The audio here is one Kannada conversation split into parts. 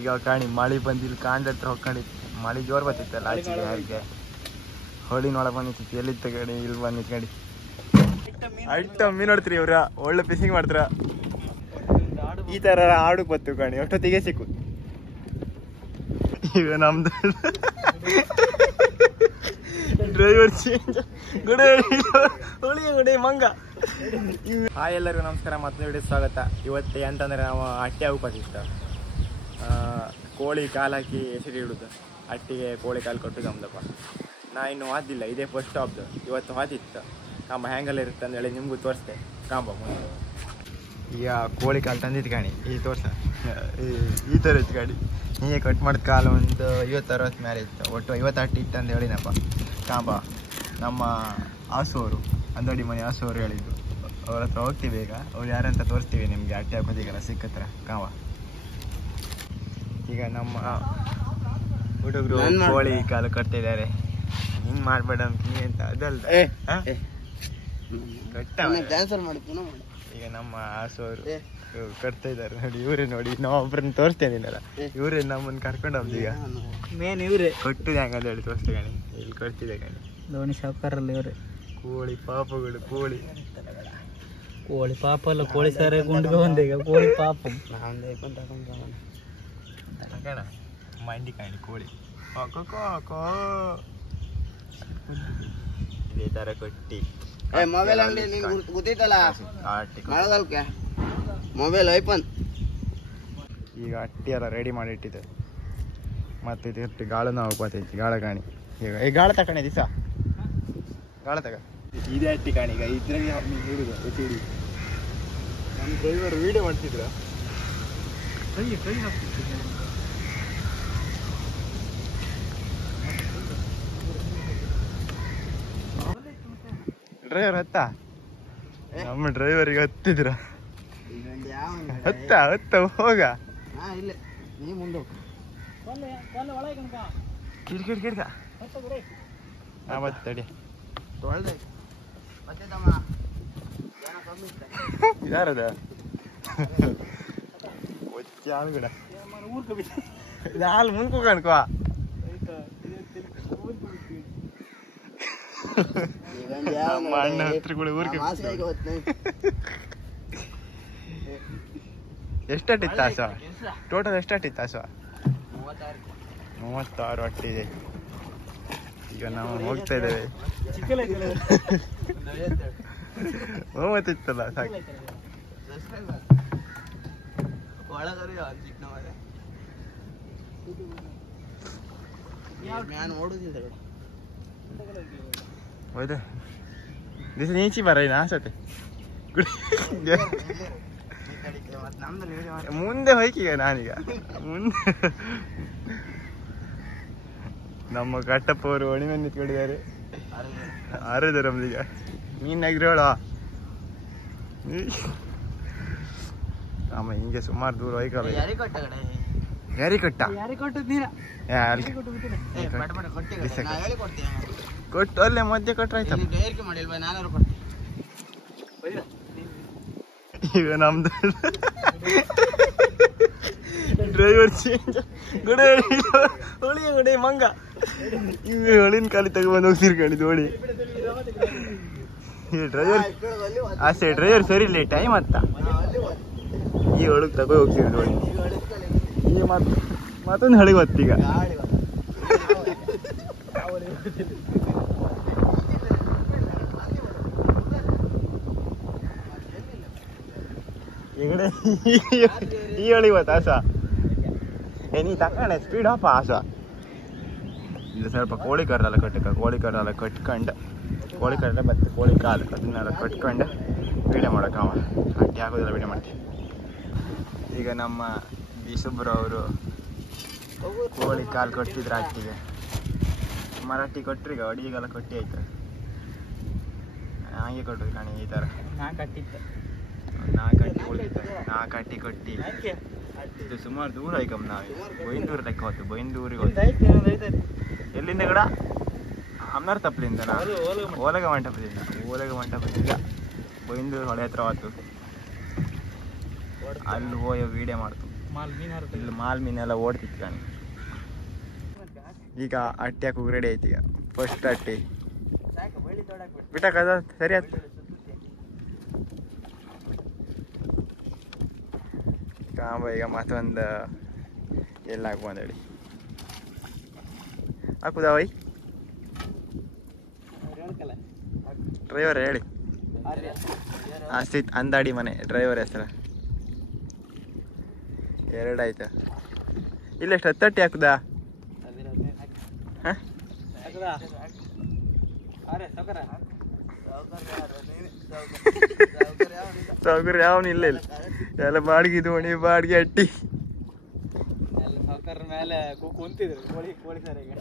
ಈಗ ಕಾಣಿ ಮಳಿ ಬಂದಿಲ್ಲ ಕಾಂಡ ಹತ್ರ ಹೋಗ್ಕೊಂಡಿತ್ತು ಮಳಿ ಜೋರ್ ಬರ್ತಿತ್ತಲ್ಲ ಆಚೆಗೆ ಯಾರಿಗೆ ಹೊಳಿನೊಳಗೆ ಬಂದಿತ್ತು ಎಲ್ಲಿತ್ತು ಗಡಿ ಇಲ್ಲಿ ಬಂದಿತ್ತು ಗಡಿ ಅಟ್ಟ ಮೀನು ನೋಡ್ತೀರಿ ಇವ್ರ ಒಳ್ಳೆ ಫಿಶಿಂಗ್ ಮಾಡ್ತಾರ ಈ ತರ ಆಡಕ್ ಬತ್ತು ಕಾಣಿ ಅಷ್ಟೊತ್ತಿಗೆ ಸಿಕ್ಕು ಈಗ ನಮ್ದು ಡ್ರೈವರ್ ಚೇಂಜ್ ಗುಡೆ ಗುಡೆ ಮಂಗ. ಹಾಯ್ ಎಲ್ಲರಿಗೂ ನಮಸ್ಕಾರ, ಮತ್ತೆ ವಿಡಿಯೋ ಸ್ವಾಗತ. ಇವತ್ತು ಎಂತಂದ್ರೆ ನಾವು ಅಟ್ಟಿ ಹೋಗ್ಬೇಕಿತ್ತು, ಕೋಳಿ ಕಾಲು ಹಾಕಿ ಹೆಸರು ಇಡುದು, ಅಟ್ಟಿಗೆ ಕೋಳಿ ಕಾಲು ಕೊಟ್ಟು ನಮ್ದಪ್ಪ. ನಾ ಇನ್ನು ಹಾದಿಲ್ಲ, ಇದೇ ಫಸ್ಟ್ ಸ್ಟಾಪ್ದು. ಇವತ್ತು ಹಾದಿತ್ತು ಕಾಂಬ ಹ್ಯಾಂಗಲ್ಲ ಇರುತ್ತೆ ಅಂದೇಳಿ ನಿಮಗೂ ತೋರಿಸ್ದೆ ಕಾಂಬ ಮುಂದೆ. ಈಗ ಕೋಳಿ ಕಾಲು ತಂದಿದ್ದು ಕಾಣಿ, ಈ ತೋರ್ಸ ಈ ಥರ ಇತ್ತು ಗಾಡಿ. ಹೀಗೆ ಕಟ್ ಮಾಡಿದ ಕಾಲು ಒಂದು 50-60 ಮೇಲೆ ಇತ್ತು, ಒಟ್ಟು 50 ಅಟ್ಟಿ ಇತ್ತು ಅಂತ ಹೇಳಿನಪ್ಪ ಕಾಂಬ. ನಮ್ಮ ಆಸೋರು ಅಂದಡಿ ಮನೆ ಆಸೋರು ಹೇಳಿದ್ರು, ಅವ್ರ ಹತ್ರ ಹೋಗ್ತೀವಿ. ಈಗ ಅವ್ರು ಯಾರಂತ ತೋರಿಸ್ತೀವಿ ನಿಮಗೆ, ಅಟ್ಟಿ ಹಾಕೋದಿಗಲ್ಲ ಸಿಕ್ಕತ್ರ ಕಾಂಬ. ಈಗ ನಮ್ಮ ಹುಡುಗರು ಕೋಳಿ ಕಾಲು ಕಟ್ತಿದ್ದಾರೆ. ಹಿಂಗೆ ಮಾಡಬೇಡ ಅಂತ ಅದಲ್ಲ ಈಗ ನಮ್ಮ ಆಸೋರು ಕಟ್ತಾ ಇದ್ದಾರೆ ನೋಡಿ. ಇವರೇ ನೋಡಿ, ನಾವು ಒಬ್ಬರನ್ನ ತೋರಿಸ್ತೇನೆ ಇಲ್ಲ, ಇವರೇ ನಮ್ಮನ್ನು ಕರ್ಕೊಂಡು ಹೋಗ್ದು. ಈಗ ಮೇನ್ ಇವರೇ ಕೊಟ್ಟಿದೆ ಹಂಗಂತ ಹೇಳಿ ತೋರಿಸ್ತೇ ಗಣಿ. ಇಲ್ಲಿ ಕೊಡ್ತಿದೆ ಗಣಿ, ಧೋನಿ ಶಾಪರಲ್ಲ ಇವರೇ. ಕೋಳಿ ಪಾಪಗಳು, ಕೋಳಿ ಪಾಪ ಅಲ್ಲ, ಕೋಳಿ ಸಾರ ಗುಂಡ್ಗೆ ಒಂದೀಗ ಕೋಳಿ ಪಾಪ ತಗೋಣ ಮಂಡಿ ಕಾಣಿ ಕೋಳಿ ಇದೇ ತರ ಕೊಟ್ಟಿ. ಮೊಬೈಲ್ ಅಂಗಡಿ ಗೊತ್ತೈತಲ್ಲ, ಮೊಬೈಲ್ ಐಫೋನ್. ಈಗ ಅಟ್ಟಿ ಎಲ್ಲ ರೆಡಿ ಮಾಡಿ ಇಟ್ಟಿದೆ. ಮತ್ತೆ ಇದು ಗಾಳನ ಹೋಗ್ಬತ್ತೈತಿ, ಗಾಳ ಕಾಣಿ. ಈಗ ಈ ಗಾಳ ತಗೊಂಡೆ ದಿವಸ ಗಾಳ ತಗ. ಇದೇ ಅಟ್ಟಿ ಕಾಣಿ. ಈಗ ಇದ್ರಾಗೆ ಹಿಡಿದು ಎತ್ತಿಡಿ. ನಮ್ಮ ಡ್ರೈವರ್ ವಿಡಿಯೋ ಮಾಡ್ತಿದ್ರ, ಕೈ ಹಾಕ್ತಿದ್ರು. ಡ್ರೈವರ್ ಹತ್ತ, ನಮ್ಮ ಡ್ರೈವರಿಗೆ ಹತ್ತಿದ್ರ, ಹತ್ತ ಹೋಗ ಕಿಡ್ಕಿಡ್ಕಿಡ್ಕ ತಡಿ. ಯಾರದ ಗಿಡ ಹಾಲು ಮುಂದ್ಕೋ ಕಣ್ಕೋ. ನಮ್ಮ ಅಣ್ಣ ಹತ್ರಗಳು ಊರಿಗೆ ಎಷ್ಟಟ್ಟಿತ್ತ ಆಸ? ಟೋಟಲ್ ಎಷ್ಟಟ್ಟಿತ್ತ ಆಸ? 36 ಅಟ್ಟಿದೆ. ಈಗ ನಾವು ಹೋಗ್ತಾ ಇದ್ದೇವೆ. 30 ಇತ್ತಲ್ಲ ಸಾಕು. ಹೋಯ್ತು ದಿವಸ ನೀಚಿ ಬರ ಆಸತೆ ಮುಂದೆ ಹೋಯ್ಕೀಗ. ನಾನೀಗ ಮುಂದೆ ನಮ್ಮ ಕಟ್ಟಪ್ಪ ಅವರು ಒಣಿಮೆ ನಿಂತ್ಕೊಂಡಿದ್ದಾರೆ. ಆರಿದ್ದಾರೆ ನಮ್ದೀಗ ಮೀನಾಗಿರೋಳ. ಆಮ ಹಿಂಗೆ ಸುಮಾರು ದೂರ ಹೋಯ್ಕಲ್ಲ. ಯಾರಿ ಕೊಟ್ಟ ಕೊಟ್ಟು ಅಲ್ಲೇ ಮಧ್ಯೆ ಕೊಟ್ರೆ ಆಯ್ತಲ್ಲ. ಈಗ ನಮ್ದು ಡ್ರೈವರ್ ಚೇಂಜ್ ಗುಡೆ ಹೊಳಿ ಮಂಗ. ಇವೆ ಹೊಳಿನ ಖಾಲಿ ತಗೊಂಡು ಹೋಗ್ತಿರ್ಕೊಂಡಿದ್ದು ಹೊಳಿ. ಈ ಡ್ರೈವರ್ ಆಸೆ ಡ್ರೈವರ್ ಸರಿ ಇಲ್ಲ, ಟೈಮ್ ಅಂತ ಈ ಹೊಳಗ್ ತಗೋ ಹೋಗ್ತಿರೋದು ಹೊಳಿ. ಈಗ ಮತ್ತೊಂದು ಹಳಿಗೆ ಹೊತ್ತೀಗ. ಈಗಡೆ ಈ ಹೊಳಿ ಇವತ್ತು ಆಸ ನೀ ತಕೊಂಡೆ ಸ್ಪೀಡ್ ಆಪ ಆಸ. ಇದು ಸ್ವಲ್ಪ ಕೋಳಿ ಕರ್ರಲ್ಲ ಕಟ್ಕೊಂಡು ಕೋಳಿ ಕರ್ರ ಮತ್ತೆ ಕೋಳಿ ಕಾಲು ಅದನ್ನೆಲ್ಲ ಕಟ್ಕೊಂಡು ವೀಡಿಯೋ ಮಾಡೋಕೆ ಅವ ಅಟ್ಟಿ ಹಾಕೋದೆಲ್ಲ ವೀಡಿಯೋ ಮಾಡ್ತೀವಿ. ಈಗ ನಮ್ಮ ಬಿಸುಬ್ರು ಅವರು ಕೋಳಿ ಕಾಲು ಕೊಟ್ಟಿದ್ರು ಅಟ್ಟಿಗೆ. ಮರಾಠಿ ಕೊಟ್ಟರು, ಈಗ ಅಡಿಗೆಲ್ಲ ಕೊಟ್ಟಿ ಆಯ್ತು. ಹಂಗೆ ಕೊಟ್ಟರು ಕಾಣಿ ಈ ಥರ 4 ಅಟ್ಟಿ ಕೊಟ್ಟಿ. ಇದು ಸುಮಾರು ದೂರ ಆಯ್ಕಮ್ಮ. ನಾವು ಬೈಂದೂರು ಲೆಕ್ಕ ಹೋಯ್ತು, ಬೈಂದೂರಿಗೆ ಹೋಯ್ತು. ಎಲ್ಲಿಂದ ಕಡ ಅಮ್ನಾರ್ ತಪ್ಪಲಿಂದ, ಓಲಗ ಮಂಟಪದಿಂದ ಬೈಂದೂರು ಹೊಳೆ ಹತ್ರ ಹೋಯ್ತು. ಅಲ್ಲಿ ಹೋಯೋ ವಿಡಿಯೋ ಮಾಡ್ತು ಇಲ್ಲಿ ಮಾಲ್ ಮೀನೆಲ್ಲ ಓಡ್ತಿತ್ತು ಕಾಣಿ. ಈಗ ಅಟ್ಟಿ ಹಾಕೋಕೆ ರೆಡಿ ಆಯ್ತು. ಈಗ ಫಸ್ಟ್ ಅಟ್ಟಿ ಬಿಟ್ಟಕ್ಕದ ಸರಿ ಆಯ್ತು. ಕಾಂಬ ಈಗ ಮತ್ತೊಂದು ಎಲ್ಲ ಹಾಕುವಂದೇಳಿ ಹಾಕುದಾ ವೈ ಡ್ರೈವರ್ ಹೇಳಿ. ಅಸ್ತಿತ್ ಅಂದಾಡಿ ಮನೆ ಡ್ರೈವರ್ ಹೆಸರು 2 ಆಯ್ತಾ. ಇಲ್ಲೆಷ್ಟು 10 ಹಾಕುದಾ? ಸೌಕರ್ಯ ಯಾವನು ಇಲ್ಲ ಇಲ್ಲ ಎಲ್ಲ ಬಾಡಿಗೆ ಇದು ಮಣಿ ಬಾಡಿಗೆ ಅಟ್ಟಿ ಮೇಲೆ ಕುಂತಿದ್ರು ಕೋಳಿ ಸಾರಿಗೆ.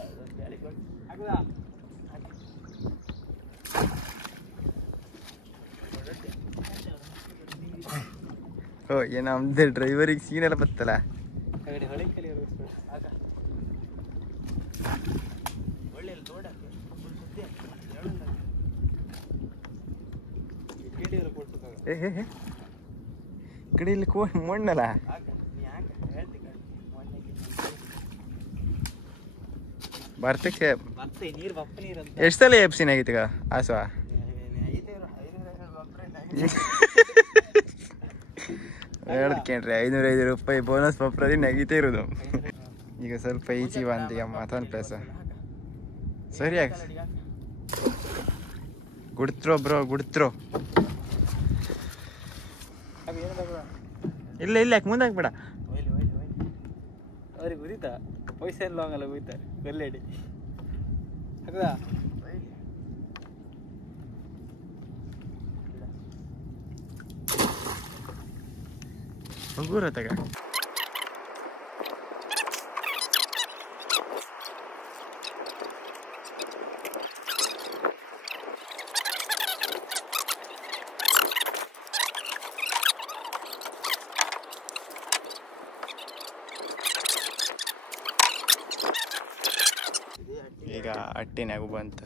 ಓ ನಮ್ದು ಡ್ರೈವರಿಗೆ ಸೀನ್ ಎಲ್ಲ ಬತ್ತಲ್ಲ. ಕಡೆ ಇಲ್ಲಿ ಮಣ್ಣಲ್ಲ ಬರ್ತಕ್ಕೆ ಎಷ್ಟು ಸಲ ಎಪ್ಸಿನ ಆಗೈತಿ ಈಗ ಆಸವ ಹೇಳ್ಕೇನ್ರಿ 505 ರೂಪಾಯಿ ಬೋನಸ್ ಪಪ್ರದಿ ನಗೀತಾ ಇರೋದು. ಈಗ ಸ್ವಲ್ಪ ಈಚಿ ಬಂದು ಈಗ ಮತ್ತೊಂದು ಪ್ಲೇಸ್ ಸರಿಯಾಗಿ ಗುಡ್ತ್ರೋ ಬ್ರೋ ಗುಡ್ತ್ರೋ. ಇಲ್ಲ ಇಲ್ಲ ಯಾಕೆ ಮುಂದೆ ಹಾಕ್ಬೇಡ. ಅವ್ರಿಗೆ ಗುರಿತಾ ವಯಸ್ಸೇನು ಲಾಂಗ್ ಅಲ್ಲ ಹೋಯ್ತಾ ಗಲ್ಲೆಡಿ ಹಾಕದಾ ಹೋಗುರ ತಗ. ಈಗ ಅಟ್ಟಿನಾಗು ಬಂತು.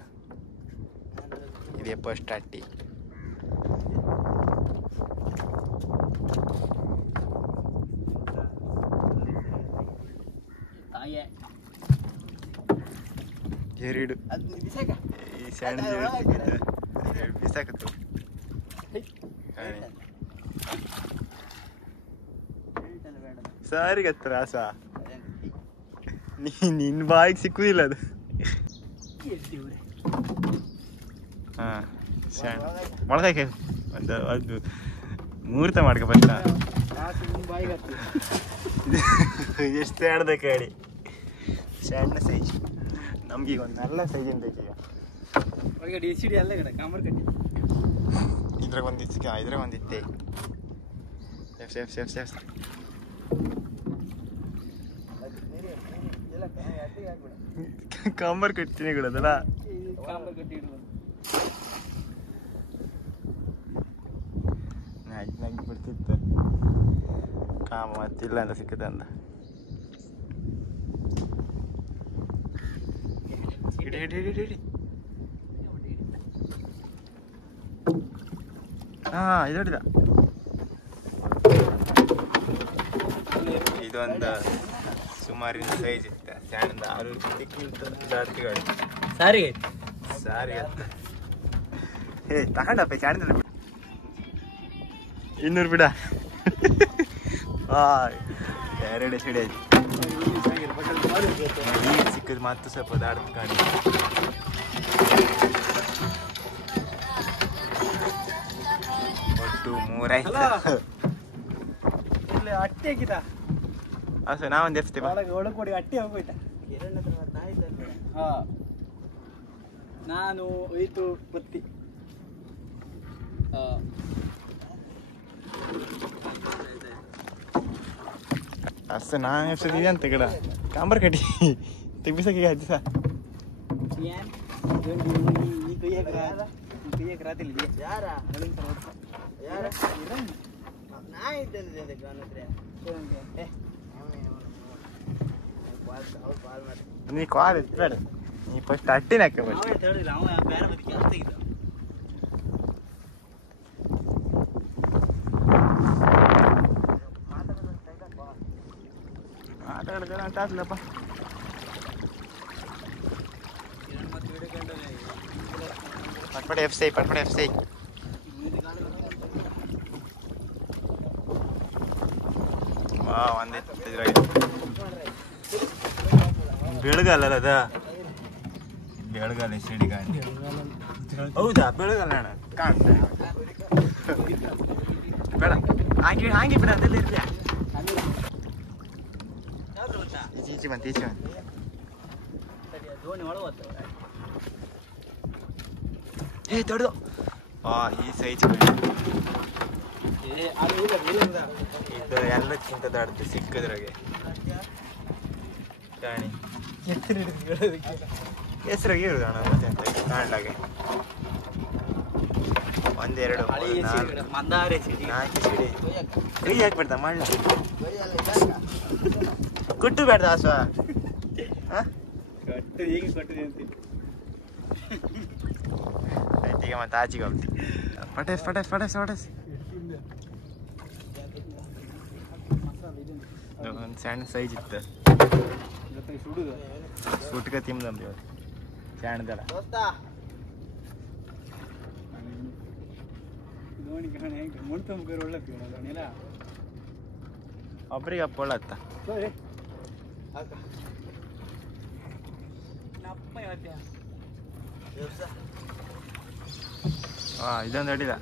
ಇದೇ ಫಸ್ಟ್ ಅಟ್ಟಿ. ಎರಡು ಈ ಸಣ್ಣ ಬಿಸಾಕತ್ತು ಸಾರಿಗೆ ಹತ್ರ ಆಸ ನಿನ್ನ ಬಾಯಿಗೆ ಸಿಕ್ಕುದಿಲ್ಲ ಅದು. ಹಾಂ ಮೊಳಕಾಯಿ ಒಂದು ಅದು ಮುಹೂರ್ತ ಮಾಡ್ಕೊ ಬಂತ ಎಷ್ಟು ಆಡ್ದೆ ಕೇಳಿ. ಸಣ್ಣ ಸೈಜ್ ನಮ್ಗೀಗ ಒಂದು നല്ല ಸೈಜಿನ ಬೇಕೀಗ. ಇದ್ರಾಗ ಒಂದಿತ್ತು ಇದ್ರಾಗ ಒಂದಿತ್ತೆ ಸೇಫ್ ಕಾಂಬರ್ ಕಟ್ತೀನಿ ಬಿಡೋದಲ್ಲ. ನಗಿ ಬಿಡ್ತಿತ್ತು ಕಾಮ ಮತ್ತಿಲ್ಲ ಅಂತ ಸಿಕ್ಕದ ಅಂತ. ಹಿಡಿ ಹಾಂ ಇದು ಹಿಡಿದ. ಇದೊಂದು ಸುಮಾರಿನ ಸೈಜ್ ಇತ್ತು. ಸಣ್ಣದ 6 ರೂಪಾಯಿ ಜಾಸ್ತಿ ಗಾಡಿ ಸಾರಿಗೆ ಏ ತಗೊಂಡಪ್ಪ ಸಣ್ಣದ 200 ಬಿಡ. ಎರಡು ಸಿಡಿ ಆಯ್ತು ಸಿಕ್ಕದು ಮತ್ತು ಸ್ವಲ್ಪ ದಾಡ್ದ ಗಾಡಿ. ಒಟ್ಟು 3 ಆಯ್ತು. ಅಟ್ಟಿ ಹಾಕಿದ ಸರ್ ನಾವೊಂದು ಎಫ್ತೀವಿ ಒಳಗೆ ಕೊಡಿ ಅಟ್ಟಿ ಹೋಗೋಯ್ತ. ಹಾಂ ನಾನು ಹೋಯ್ತು ಬತ್ತಿ. ಅಷ್ಟೇ ನಾನು ಎಫ್ಸಿದೀವಿ ಅಂತ ಗಿಡ ಕಾಂಬರ್ ಕಟ್ಟಿ ತೆಗಿಸಕ್ಕೆ ಹಚ್ಚ ನೀ ಕಾಲ್ ಎತ್ತಬೇಡ, ನೀ ಫಸ್ಟ್ ಅಟ್ಟಿನ ಹಾಕಬೇಡ. ಅಂತ ಆಗ್ಲಪ್ಪ. ಪಟ್ಪಡೆ ಎಫ್ ಸಿ ವಾ ಒಂದೇ ಇದ್ರಾಗ ಬೆಳಗಾಲ ಅದ ಬೆಳಗಾಲ ಸಿಡಿ ಗಾಡಿ. ಹೌದಾ ಬೆಳಗಾಲ ಅಣ್ಣ ಕಾಣ್ತಾ ಬೇಡ ಹಾಗೆ ಬಿಡ ಅದೆಲ್ಲ ಇರ್ಲಿ. ಈಚೆ ಬಂತು ಏ ದೊಡ್ಡದು ಈ ಸೈಜ್ ಇದು ಎಲ್ಲಕ್ಕಿಂತ ದೊಡ್ಡದು ಸಿಕ್ಕದ್ರಾಗೆ ಕಾಣಿ ಹೆಸರಾಗಿ ಇರುದು ಅಣ್ಣ ಮತ್ತೆ ಅಂತ ಕಾಣ್ಲಾಗೆ 1 2 3 4 ಸಿಡಿ ಕೈ ಹಾಕ್ಬಿಡ್ತಾ ಮಾಡ್ಲ ಕೊಟ್ಟು ಬೇಡ್ದ ಆಸ್ವ ಈಗ ಮತ್ತೆ ಆಚಿಗೆ ಹೋಗ್ತಿ ಪಟೇಸ್ ಒಂದು ಸಣ್ಣ ಸೈಜ್ ಇತ್ತು ಸುಟ್ಕ ತಿಮ್ದಂಬಿ ಅವತ್ತು ಸಣ್ಣದಲ್ಲ ಒಬ್ರಿಗೆ ಅಪ್ಪ ಒಳ್ಳತ್ತ ಇದೊಂದು ಅಡಿದ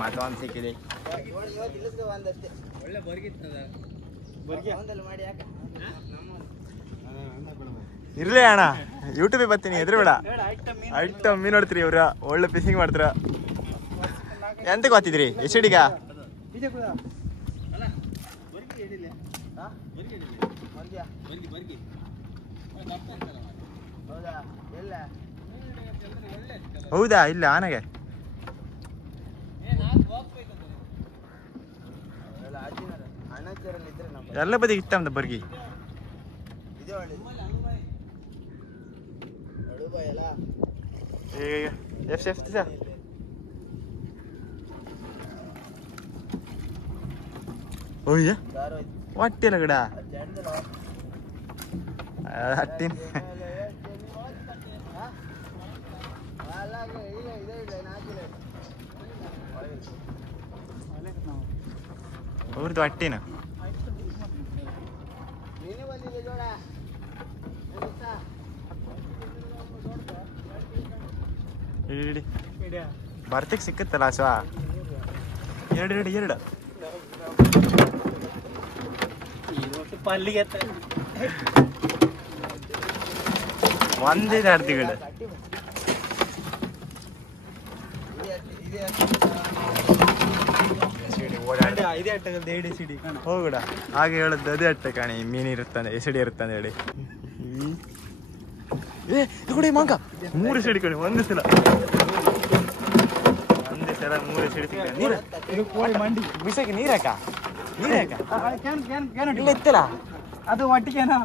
ಮತ್ತೊಂದು ಸಿಕ್ಕಿದೆ ಇರ್ಲಿ ಅಣ್ಣ ಯೂಟ್ಯೂಬಿಗೆ ಬರ್ತೀನಿ ಎದುರುಬೇಡ ಐಟಮ್ ಮೀನು ನೋಡ್ತೀರಿ ಇವ್ರ ಒಳ್ಳೆ ಫಿಶಿಂಗ್ ಮಾಡ್ತಾರ. ಎಂತ ಗೊತ್ತಿದ್ರಿ ಎಷ್ಟಡಿಗ ಹೌದಾ ಇಲ್ಲ ಆನೆಗೆ ಎಲ್ಲ ಬದಿಗೆ ಇತ್ತಂದ ಬರ್ಗಿ ಹೋಯ್ಯ ಒಟ್ಟಿಲ್ಲ ಗಿಡ ಹಟ್ಟಿನ ಅವ್ರದ್ದು ಹಟ್ಟಿನ ಬರ್ತಕ್ಕೆ ಸಿಕ್ಕತ್ತಲ್ಲ ಸ್ವ ಎರಡು ಒಂದೇ ಅರ್ಧಿಗಳು ಹೋಗುಡ ಹಾಗೆ ಹೇಳದ್ದು ಅದೇ ಅಟ್ಟೆ ಕಾಣಿ ಮೀನು ಇರುತ್ತಾನೆ ಎಸಡಿ ಇರುತ್ತಾನೆ ಹೇಳಿ ಏ ಮಂಗ 3 ಸಿಡಿ ಕಣಿ ಒಂದೇ ಸಲ 3 ಸಿಡಿ ಬಿಸಕ್ಕೆ ನೀರಾಕ ಇಲ್ಲ ಇತ್ತಲ್ಲ ಅದು ಒಟ್ಟಿಗೆನಾ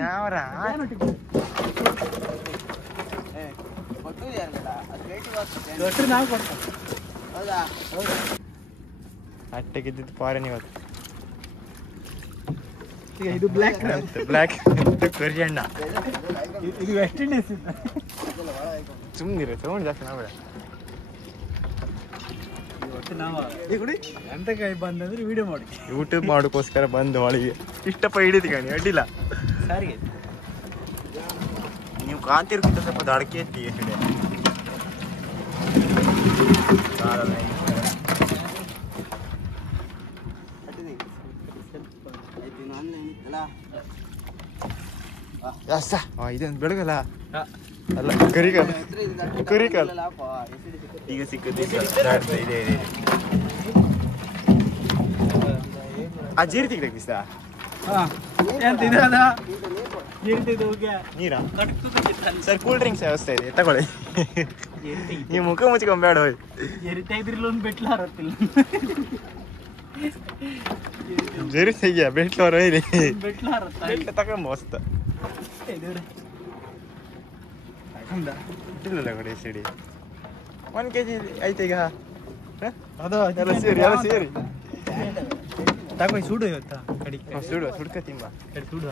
ಯಾವರ ಅಟ್ಟೆಗಿದ್ದು ಪಾರನ್ ಇವತ್ತು ಇದು ಬ್ಲ್ಯಾಕ್ ಕರಿಯಣ್ಣ ಇದು ವೆಸ್ಟ್ ಇಂಡೀಸ್ ಸುಮ್ಮನಿರ ಸೌಂಡ್ ಜಾಸ್ತಿ ನಾವೇ ಎಂತಕಾಯಿ ಬಂದಂದ್ರೆ ವಿಡಿಯೋ ಮಾಡಿ ಯೂಟ್ಯೂಬ್ ಮಾಡೋಕ್ಕೋಸ್ಕರ ಬಂದು ಒಳಗೆ ಇಷ್ಟಪ್ಪ ಹಿಡಿದು ಕಾಣಿ ಅಡ್ಡಿಲ್ಲ ಸಾರಿಗೆ ನೀವು ಕಾಂತಿರ್ಕಿಂತ ಸ್ವಲ್ಪ ದಡಕೆ ಎತ್ತಿ ಎಷ್ಟಿದೆ ಇದೊಂದು ಬೆಳಗಲ್ಲ ಅಲ್ಲ ಕರಿಕಾಲ್ ಈಗ ಸಿಕ್ಕುತ್ತೆ ಇದೆ ಆ ಜೀರಿ ತೆಗ್ದಾಗ ಬಿಸ ನೀರಾ ಸರ್ ಕೂಲ್ ಡ್ರಿಂಕ್ಸ್ ವ್ಯವಸ್ಥೆ ಇದೆ ತಗೊಳ್ಳಿ ನೀವು ಮುಖ ಮುಚ್ಕೊಂಬೇಡ ಹೋಯ್ ಜರಿ ತೆಗಿಯ ಬೆಟ್ಲವರ ಇದೆ ತಗೊಂಡ್ ಮಸ್ತ್ ಇಲ್ಲ ಕಡೆ ಸಿಡಿ 1 kg ಐತೆ ಈಗ ಎಲ್ಲ ಸೇರಿ ಎಲ್ಲ ಸೇರಿ ತಗೊಯ್ ಸುಡು ಇವತ್ತ ಕಡಿ ಸುಡುವ ಸುಡ್ಕ ತಿಂಬ ಕಡಿ ಸುಡುವ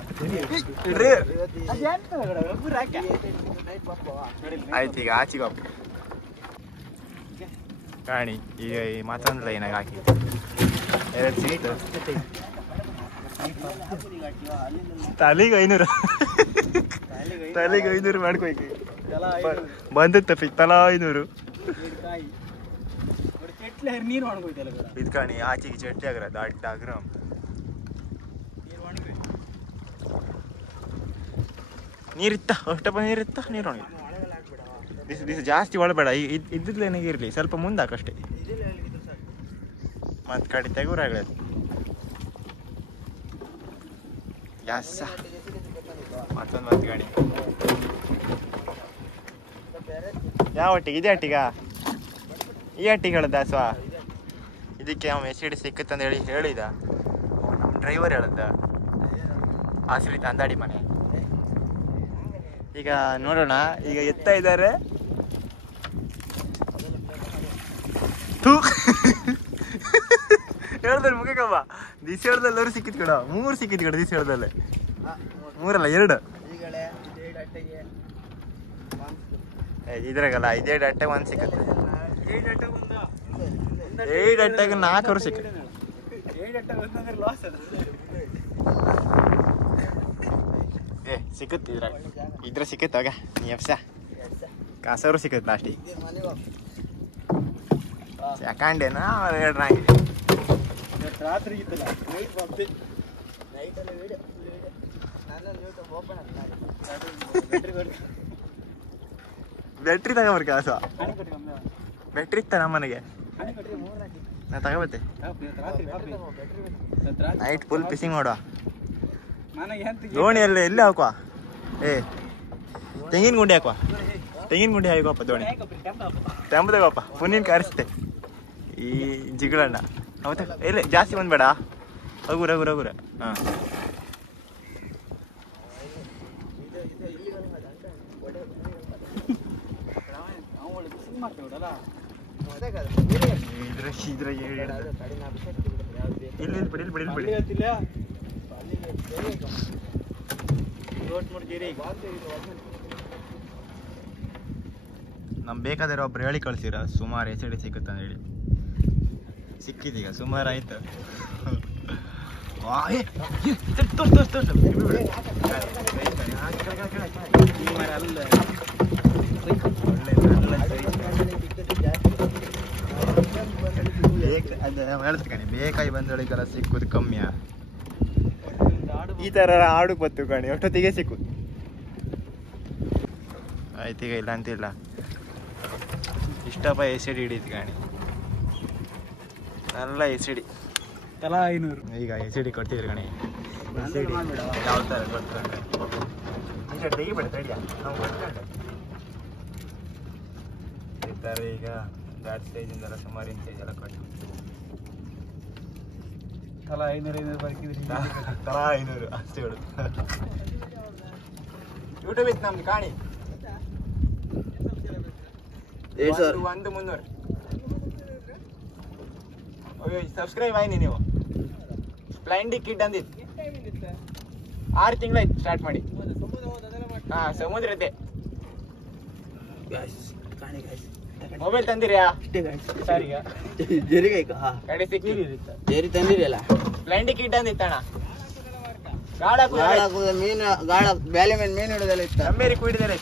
ಆಯ್ತು ಈಗ ಆಚಿಗೆ ಹೋಗ್ಬೇಕು ಕಾಣಿ ಈಗ ಈ ಮತ್ತೊಂದು ಏನಾಗ ಹಾಕಿ 2 ಸಿಕ್ತು ತಲೆಗೆ 500 ತಲೆಗೆ 500 ಮಾಡ್ಕೋಯ್ತು ಬಂದ ತಪ್ಪಿ ತಲಾ 500 ನೀರು ಒಣಗೋಯ್ತಲ್ಲ ಇದು ಕಾಣಿ ಆಚೆಗೆ ಚಟ್ಟಿ ಆಗ್ರ ದಡ್ಡ ಆಗ್ರ ನೀರಿತ್ತ ಅಷ್ಟಪ್ಪ ನೀರಿತ್ತ ನೀರು ಒಣಗಿ ಬಿಸಿ ಬಿಸಿ ಜಾಸ್ತಿ ಒಳಬೇಡ ಇದ್ದಿದ್ಲೇನಾಗ ಇರಲಿ ಸ್ವಲ್ಪ ಮುಂದಾಕಷ್ಟೇ ಮತ್ತೆ ಕಡಿ ತೆಗೂರಾಗ್ಲ ಯಾಸ ಮತ್ತೊಂದು ಗಾಡಿ ಯಾವ ಒಟ್ಟಿಗೆ ಇದೇ ಅಟ್ಟಿಗ ಈ ಅಟ್ಟಿಗೆ ದಾಸವ ಇದಕ್ಕೆ ಅವ ಎಸಿಡಿ ಸಿಕ್ಕತ್ತಂತ ಹೇಳಿದ ಡ್ರೈವರ್ ಹೇಳದ್ದ ಆಸಲಿ ತಂದಾಡಿ ಮನೆ ಈಗ ನೋಡೋಣ ಈಗ ಎತ್ತ ಇದ್ದಾರೆ ಹೇಳ್ದಲ್ಲಿ ಮುಗಿಕಮ್ಮ ದಿಸ ಹೇಳ್ದಲ್ಲರೂ ಸಿಕ್ಕಿತ್ ಕಡ 3 ಸಿಕ್ಕಿತ್ ಕಡ ದಿಸ ಹೇಳ್ದಲ್ಲೇ 3 ಅಲ್ಲ 2 ಇದ್ರಾಗಲ್ಲ 5 ಅಟ್ಟೆಗೆ 1 ಸಿಕ್ಕತ್ತೆ 8 ಅಟ್ಟೆಗೆ 4 ಸಿಕ್ಕತ್ತೆ ಸಿಕ್ಕತ್ತೆ ಇದ್ರ ಸಿಕ್ಕತ್ತಾಗ ನೀ ಎಪ್ಸ ಕಾಸವರು ಸಿಕ್ಕತ್ತೆ ಲಾಸ್ಟಿಗೆ ಯಾಕಂಡೇನಾ ಹೇಳ್ರಾಗಿ ರಾತ್ರಿ ಇತ್ತಲ್ಲ ಬ್ಯಾಟ್ರಿ ತಗೋಬರ್ ಕಾಸ ಬ್ಯಾಟ್ರಿ ಇತ್ತ ನಮ್ಮನೆಗೆ ನಾ ತಗೋಬತ್ತೆ ನೈಟ್ ಫುಲ್ ಫಿಶಿಂಗ್ ಮಾಡುವ ದೋಣಿ ಎಲ್ಲಿ ಹಾಕುವ ತೆಂಗಿನ ಗುಂಡಿ ಹಾಕುವ ತೆಂಗಿನ ಗುಂಡಿ ಹಾಕುವಪ್ಪ ದೋಣಿ ತೆಂಬದಾಗಪ್ಪ ಪುಣ್ಯನ್ ಕಾರಿಸ್ತೆ ಈ ಜಿಗಳಣ್ಣ ಹೌದಾ ಎಲ್ಲಿ ಜಾಸ್ತಿ ಬಂದ್ಬೇಡ ಹಗುರ ಹಗುರ ಹಗುರ ಹಾಂ ನಮ್ ಬೇಕಾದ್ರೆ ಒಬ್ರು ಹೇಳಿ ಕಳ್ಸಿರ ಸುಮಾರು ಎಸಡಿ ಸಿಕ್ಕತ್ತಂತ ಹೇಳಿ ಸಿಕ್ಕಿದೀಗ ಸುಮಾರು ಆಯ್ತು ಹೇಳ್ತೀನಿ ಬೇಕಾಗಿ ಬಂದೊಳಗೆಲ್ಲ ಸಿಕ್ಕುದು ಕಮ್ಮಿಯ ಈ ತರ ಆಡು ಬತ್ತು ಕಣಿ ಅಷ್ಟೊತ್ತಿಗೆ ಸಿಕ್ಕುದು ಆಯ್ತೀಗ ಇಲ್ಲ ಅಂತಿಲ್ಲ ಇಷ್ಟಪ್ಪ ಎಸಿಡಿ ಹಿಡಿತು ಕಾಣಿ ಎಲ್ಲ ಎಸಿಡಿ ತಲಾ 500 ಈಗ ಎಸಿಡಿ ಕೊಡ್ತಿದ್ರು ಕಣಿ ಎಸಿಡಿ ಯಾವ ಥರ ಕೊಡ್ತಾರೆ ತೆಗಿಬೇಡ ತಡಿಯ ನಾವು ಕೊಡ್ತಾರೆ ಇರ್ತಾರೆ ಈಗ ದಾಟ್ ಸೈಜಿಂದೆಲ್ಲ ಸುಮಾರು ಸೈಜ್ ಎಲ್ಲ ಕೊಟ್ಟು ತಲಾ 500 ಬರ್ಕಿದ್ರಿ ತಲಾ 500 ಅಷ್ಟೇ ಹೇಳು ಯೂಟ್ಯೂಬ್ ಇತ್ತು ನಮ್ದು ಕಾಣಿ 1,300 ಸಬ್ಸ್ಕ್ರೈಬ್ ಆಯ್ನಿ ನೀವು ಸ್ಪ್ಲೆಂಡಿಕ್ ಕಿಡ್ ಅಂದಿತ್ತು 6 ತಿಂಗಳಾಯ್ತು ಸ್ಟಾರ್ಟ್ ಮಾಡಿ ಹಾ ಸಮುದ್ರ ಇದೆ ಮೊಬೈಲ್ ತಂದಿರ್ಯಾ ಸರಿಗ ಗಾಡಿ ಸಿಕ್ಕಿರಿ ಜೇರಿ ತಂದಿರಲ್ಲ ಸ್ಪ್ಲೆಂಡಿಕ್ ಕಿಡ್ ಅಂದಿತ್ತಣ್ಣ ಮೀನು ಗಾಳ ಬ್ಯಾಲೆ ಮೇಲೆ ಮೀನು ಹಿಡಿದಲ್ಲ ಇತ್ತ ನಂಬೇರಿ ಕುಡಿದರೆ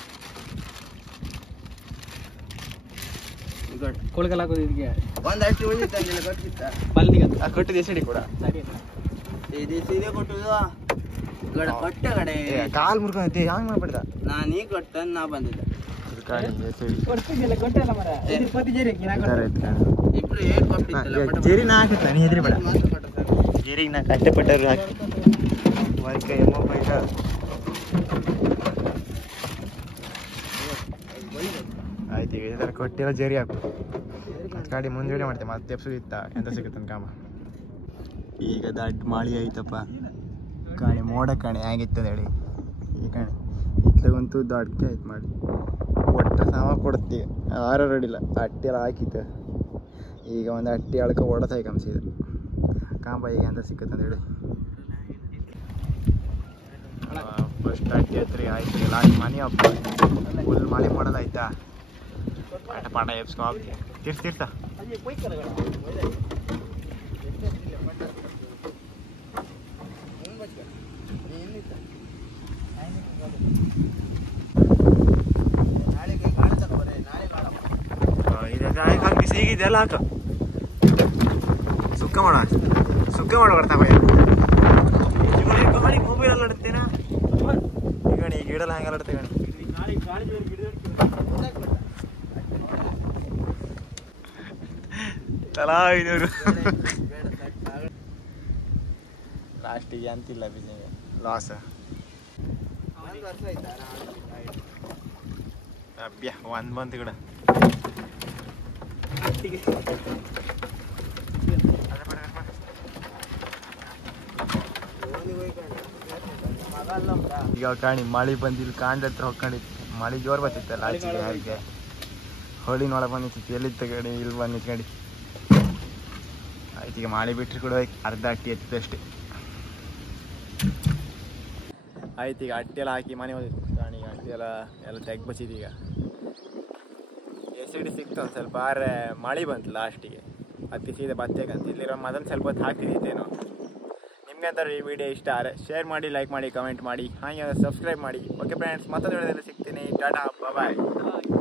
ಕೊಳಗಲ್ ಹಾಕೋದು ಇದಕ್ಕೆ ಒಂದಷ್ಟು ಉಳಿದಿತ್ತಲ್ಲ ಕೊಟ್ಟಿತ್ತ ಬಲ್ಲಿಗೆ ಕೊಟ್ಟಿದೆ ಎಸಡಿ ಕೂಡ ಸರಿ ಇದೇ ಕೊಟ್ಟುದು ಗಡ ಕೊಟ್ಟ ಕಡೆ ಕಾಲ್ ಮುರ್ಕೊಂಡೈತಿ ಹಂಗ್ ಮಾಡ್ಬಿಡ್ದ ನಾನು ಈಗ ಕೊಟ್ಟ ನಾ ಬಂದಿದ್ದೆ ಕೊಟ್ಟಲ್ಲ ಮರ ಪತಿ ಜೇರಿ ಇಬ್ರು ಏಟ್ ಕೊಟ್ಟಿತ್ತಲ್ಲ ಜೇರಿ ನಾ ಹಾಕಿತ್ತ ನೀ ಹೆದ್ರಿ ಬೇಡ ಜೇರಿಗೆ ನಾ ಕಷ್ಟಪಟ್ಟರು ಹಾಕಿ ವರ್ಕ ಎಮ್ಮೋ ಬೈಕ ಆಯ್ತು ಈಗ ಇದರ ಕೊಟ್ಟಿರೋ ಜೇರಿ ಹಾಕು ಮತ್ತೆ ಗಾಡಿ ಮುಂಜಾನೆ ಮಾಡ್ತೇವೆ ಮತ್ತೆ ಎಪ್ಸುದಿತ್ತ ಎಂತ ಸಿಗುತ್ತೆ ಕಾಮ ಈಗ ದಡ್ಡ ಮಾಳಿ ಐತಪ್ಪ ಕಾಣಿ ಮೋಡ ಕಾಣಿ ಹೇಗಿತ್ತದ ಹೇಳಿ ಈ ಕಾಣಿ ಇತ್ಲಾಗಂತೂ ದೊಡ್ಡಕ್ಕೆ ಆಯ್ತು ಮಾಡಿ ಒಟ್ಟು ಸಾಮ ಕೊಡ್ತೀವಿ ಆರ ರೆಡಿಲ್ಲ ಅಟ್ಟೆಲ್ಲ ಹಾಕಿತ್ತು ಈಗ ಒಂದು ಅಟ್ಟಿ ಅಳ್ಕ ಓಡತಾಯಿ ಕಮ್ಸಿದೆ ಕಾಂಬ ಈಗ ಅಂತ ಸಿಕ್ಕತ್ತಂತ ಹೇಳಿ ಫಸ್ಟ್ ಅಟ್ಟಿ ಹತ್ರ ಆಯ್ತು ಲಾಸ್ಟ್ ಮನೆ ಹಬ್ಬ ಫುಲ್ ಮಳೆ ಮಾಡೋದಾಯ್ತಾ ಪಾಠ ಪಾಠ ಎಬ್ಸ್ಕೊ ತೀರ್ಸ್ತಾ ಈಗಿದೆಲ್ಲ ಹಾಕ ಸುಕ್ಕ ಮಾಡ ಬರ್ತಾ ಭಯ ಮೊಬೈಲ್ ಎಲ್ಲ ಆಡುತ್ತೇನಾ ಈಗ ಈ ಗಿಡಲ್ಲ ಹಂಗೆಲ್ಲ ಆಡ್ತೇವೆ ತಲಾ 500 ಲಾಸ್ಟಿಗೆ ಅಂತಿಲ್ಲ ಬಿಸಿಗೆ ಲಾಸ್ ಅಬ್ಬ್ಯಾ ಒಂದು ಬಂತು ಗಿಡ ಈಗ ಕಾಣಿ ಮಳೆ ಬಂದಿಲ್ಲ ಕಾಂಡ ಹತ್ರ ಹೊಕ್ಕೊಂಡಿತ್ತು ಮಳೆ ಜೋರು ಬರ್ತಿತ್ತಲ್ಲ ಆಚೆಗೆ ಹಾಗೆ ಹೊಳಿನೊಳಗೆ ಬಂದಿತ್ತು ಎಲ್ಲಿತ್ತು ಗಡಿ ಇಲ್ಲಿ ಬಂದಿತ್ತು ಗಡಿ ಆಯ್ತು ಈಗ ಮಳೆ ಬಿಟ್ಟರೆ ಕೂಡ ಅರ್ಧ ಅಟ್ಟಿ ಎತ್ತಿತ್ತು ಅಷ್ಟೇ ಆಯ್ತು ಈಗ ಅಟ್ಟಿಯೆಲ್ಲ ಹಾಕಿ ಮನೆ ಹೋದಿತ್ತು ಕಾಣಿ ಅಟ್ಟಿ ಎಲ್ಲ ತೆಗ್ ಬಚ್ಚಿದ್ದು ಈಗ ಎಸಿಡಿ ಸಿಕ್ತು ಒಂದು ಸ್ವಲ್ಪ ಆದ್ರೆ ಮಳೆ ಬಂತು ಲಾಸ್ಟಿಗೆ ಹತ್ತಿ ಸೀದಾ ಬತ್ತೇಕಂತ ಇಲ್ಲಿರೋ ಅದನ್ನು ಸ್ವಲ್ಪ ಹೊತ್ತು ಹಾಕ್ತಿದ್ದಿತ್ತೇನೋ ನಿಮ್ಗೆ ಅಂತಾರೆ ಈ ವಿಡಿಯೋ ಇಷ್ಟ ಆದರೆ ಶೇರ್ ಮಾಡಿ ಲೈಕ್ ಮಾಡಿ ಕಮೆಂಟ್ ಮಾಡಿ ಹಾಗೆ ಸಬ್ಸ್ಕ್ರೈಬ್ ಮಾಡಿ ಓಕೆ ಫ್ರೆಂಡ್ಸ್ ಮತ್ತೊಂದು ವಿಡಿಯೋದಲ್ಲಿ ಸಿಗ್ತೀನಿ ಟಾಟಾ ಬಾಯ್